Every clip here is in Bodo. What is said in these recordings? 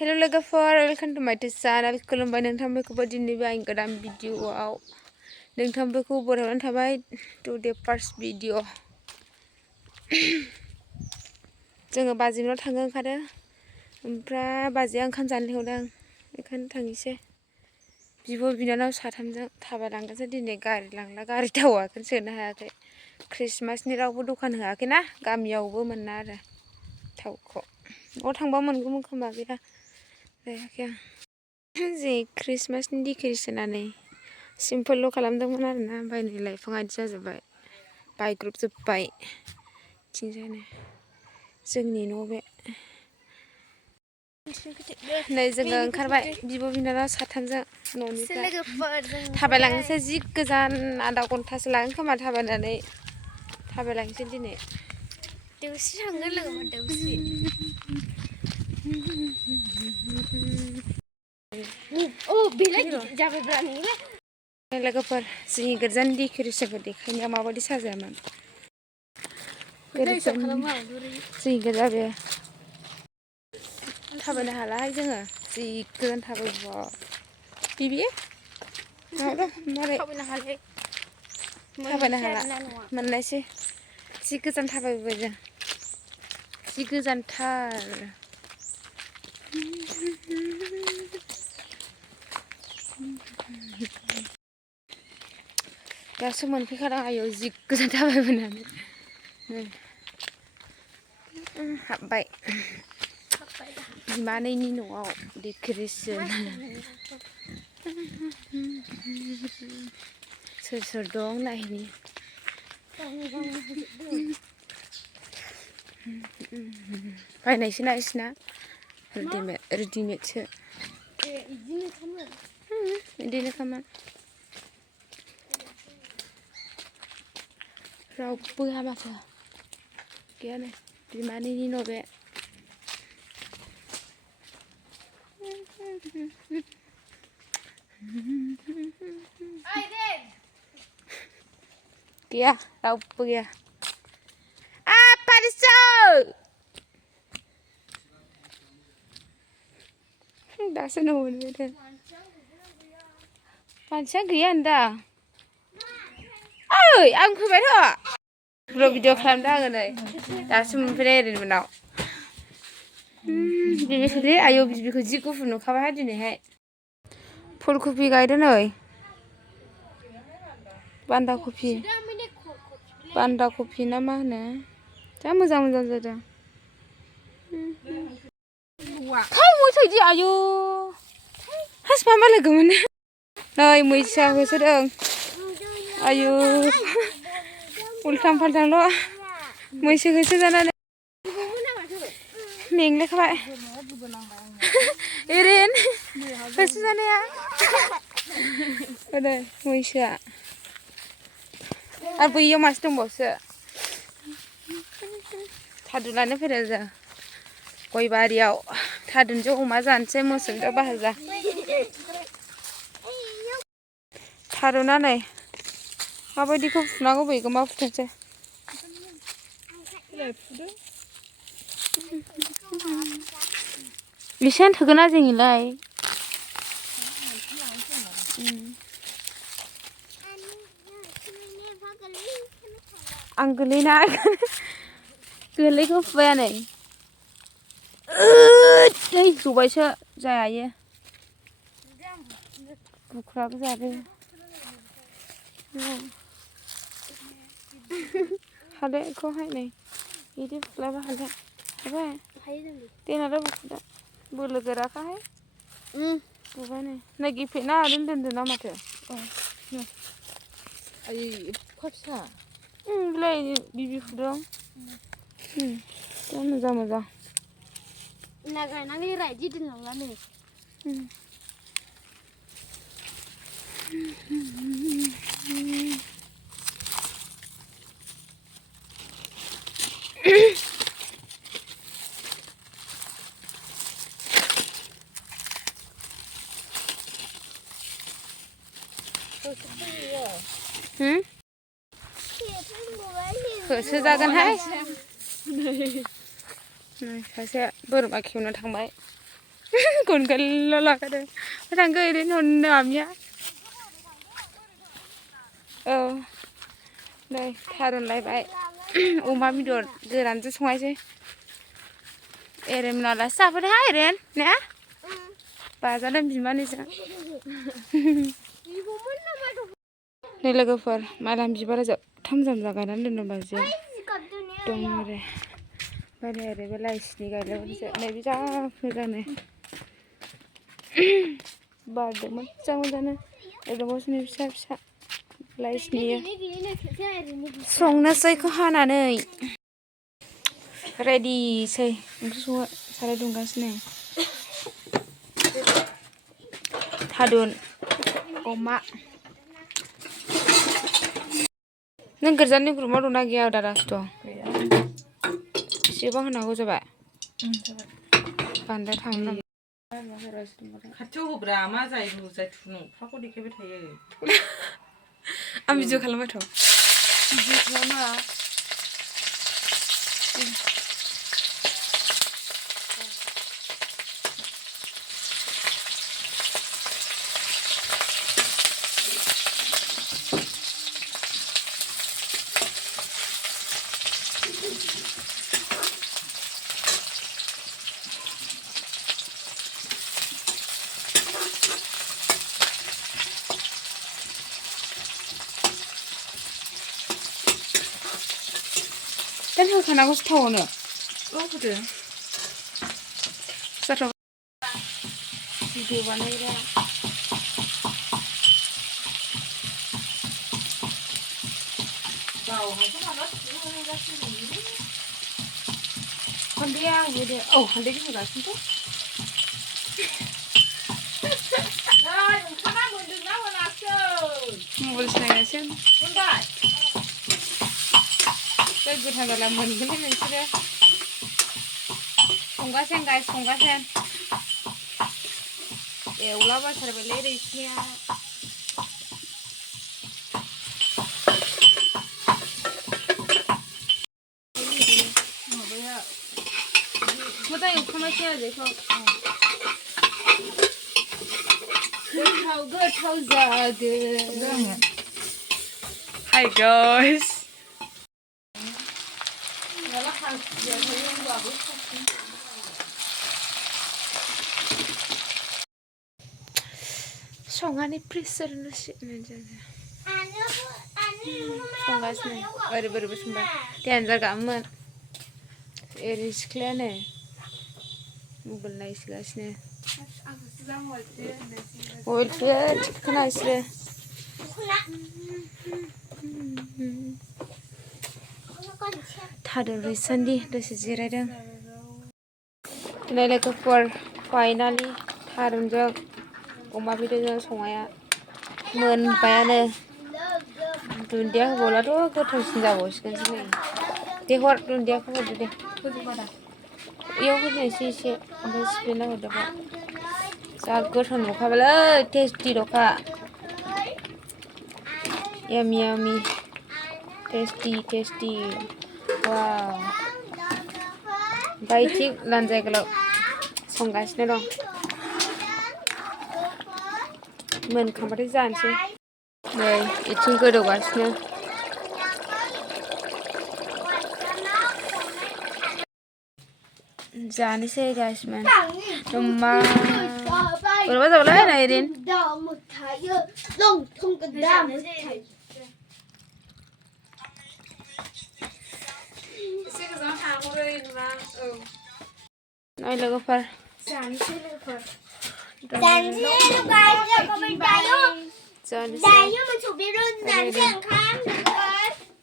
Hello logoफोर, welcome to my channel. खुलुमबाय नोंथांमोनखौबो दिनैबो आं गोदान भिडिअआव नोंथांमोनखौ बरायनानै थाबाय to the first video. जोङो बाजिमनाव थांनो ओंखारो ओमफ्राय बाजिया ओंखाम जानो लिंहरदों बेखायनो थांनोसै बिब' बिनानाव साथामजों थाबायलांगोनसो दिनै गारि लांला गारि थावाखौनो सोनो हायाखै क्रिसमासनि रावबो दखान होआखै ना गामियावबो मोना आरो थावखौ न'आव थांबा मोनगौमोन खोमा गैया जायाखै आं जे क्रिसमासनि डेक'रेसनानै सिम्पोलल' खालामदोंमोन आरोना ओमफ्राय नै लाइफाङा इदि जाजोब्बाय बायग्रबजोब्बाय थिंजायनो जोंनि न' बे नै जोङो ओंखारबाय बिब' बिनानाव साथामजों न'निफ्राय थाबायलांनोसै जि गोजान आधा घन्टासो लागोन खोमा थाबायलांनोसै दिनै दौसि थांनो लोगोफोर दौसि बेलाय जाबायब्रा नोंलाय लोगोफोर जोंनि गोजान डेक'रेसनखौ देखायनाया माबायदि साजायामोन जोंनि गोजा बे थाबायनो हालाहाय जोङो जि गोजान थाबायबा बिबि मारै थाबायनो हाला मोननायसै जि गोजान थाबायबोबाय जों जि गोजानथार दासो मोनफैखादों आयौ जि गोजान थाबायबोनानै हाबबाय बिमानैनि न'आव डेक'रेसन सोर सोर दं नायनि बायनायसो ना इसिना रेडिमेडसो बिदिनोखामोन रावबो गैया माथो गैयानो बिमानैनि न' बे गैया रावबो गैया दासो न' मोनफैदों मानसिया गैया होनदां ओइ आं फैबाय र' भिडिअ खालामदों आङो नै दासो मोनफैनाय ओरैनो मोनाव बिबिखौ आयौ बिबिखौ जि गुफुर नुखाबायहाय दिनैहाय फुलकबि गायदों नै बान्दा कफि ना मा होनो जा मोजां मोजां जादों खाय मैसो इदि आयु हासबा मा लोगो मोनो नै मैसोआ होसोदों आयु उल्थां फाल्थांल' मैसो होसो जानानै मेंलायखाबाय एरेन होसो जानाया ओरै मैसोआ आरो बैयाव मासे दंबावसो थादुनानै फैदों जों गय बारियाव थादुनजों अमा जानोसै मोसौजों भाजा थारुना नै माबायदिखौ फुनांगौ बैखौ मा फुथोंसै एसेयानो थोगोना जोंनिलाय आं गोलैना गोलैखौ फुबाय नै दै जबायसो जायो बुख्राबो जादों हालेखौहाय नै बिदि फुलाबा हाबाय देनाथ' बुखुदा बोलो गोराखाहाय बुबाय नै गिफेना ओरैनो दोनदों ना माथो आयै एफा फिसा बिलाय बिबि फुदों मोजां मोजां ना गायनानै रायदि दोनलांला नै होसो जागोनहाय सासे बोरमा खेवनो थांबाय खनखाल लाखादों थांगो ओरैनो हरनो आमिया औ नै थारुन लायबाय अमा बेदर गोरानजों संनायसै एरेन नालाय जाबोदोंहाय एरेन ने बाजादों बिमानैजों नै लोगोफोर माइलाम बिबारा जोबथाम जामजा गायनानै दोनदों बाजिया दं आरो ओमफ्राय ओरैबो लाइसिनि गायलायबावदोंसो नैबे जा मोजांनो बारदों मोजां मोजांनो ओरैबावसो फिसा फिसा लाइसिनि संनोसैखौ हानानै रेडिसै ओंख्रि संनो साराय दुंगासिनो थादुन अमा नों गोरजानि ग्रुपआव दंना गैया दादासथ' एसेबा होनांगौ जाबाय बांद्राय थांनो खाथियाव होब्रा मा जायो जाय थुनुफ्राखौ देखायबाय थायो आं भिडिअ खालामबायथ' भिडिअ खालामा dan होखानांगौसो थावनो होदो जाथ'बाय भिडिअ बानायग्रा हालदैया होदो औ हालदैखौ होगासिनोथ' मबाइल नायगासिनो दै गोथां जाला मोनगोनलै नोंसोरो संगासिनो गाइस संगासिनो एवलाबायथारबायलै रैसुया माबाया मोजां एवखांनायसै आरो बेखौ गोथाव जागोन हाय गाइस संनानै प्रेसारनो संगासिनो ओरैबो संबाय देन्जार गाबोमोन ओरै सिख्लायानो मबाइल नायसोगासिनो मबाइलखौ थिखोना बिसोरो थादुन रैसोनदि दसे जिरायदों नै लोगोफोर फाइनालि थारुनजों अमा बेदरजों संनाया मोनबायानो दुन्दिया होबावब्लाथ' गोथावसिन जाबावसिगोनसो नै दे हर दुन्दियाखौ हरदो दे इयाव होनोसै एसे ओमफ्राय सिफ्लेना हरदोबा जा गोथाव नुखाबायलै टेस्टि ल'खा यामि यामि टेस्टि टेस्टि वाव ओमफ्राय थिग लानजाय गोलाव संगासिनो दं मोनखांबाथाय जानोसै नै इथिं गोदौगासिनो जानोसै गाइसमोन मा बोरैबा जाबायलै नै एरिन नै लोगोफोर जानोसै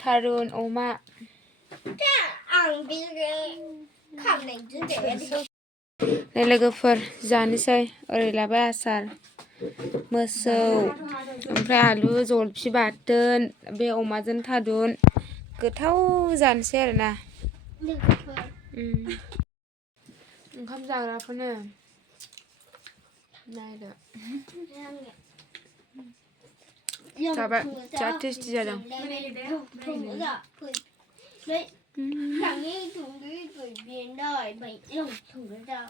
थारुन अमा नै लोगोफोर जानोसै ओरै लाबाय आसार मोसौ ओमफ्राय आलु जलफि बाथोन बे अमाजों थादुन गोथाव जानोसै आरोना ओंखाम जाग्राफोरनो नायदो जाबाय जा टेस्टि जादों Thằng ấy thằng ấy gửi biển đời bảy lồng thùng cái đâu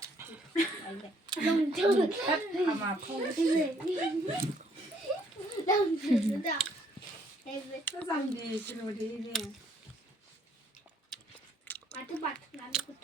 lồng thùng 아마 콩 lồng thùng cái đâu 사삼지 지금 우리 mà thứ bạch là nó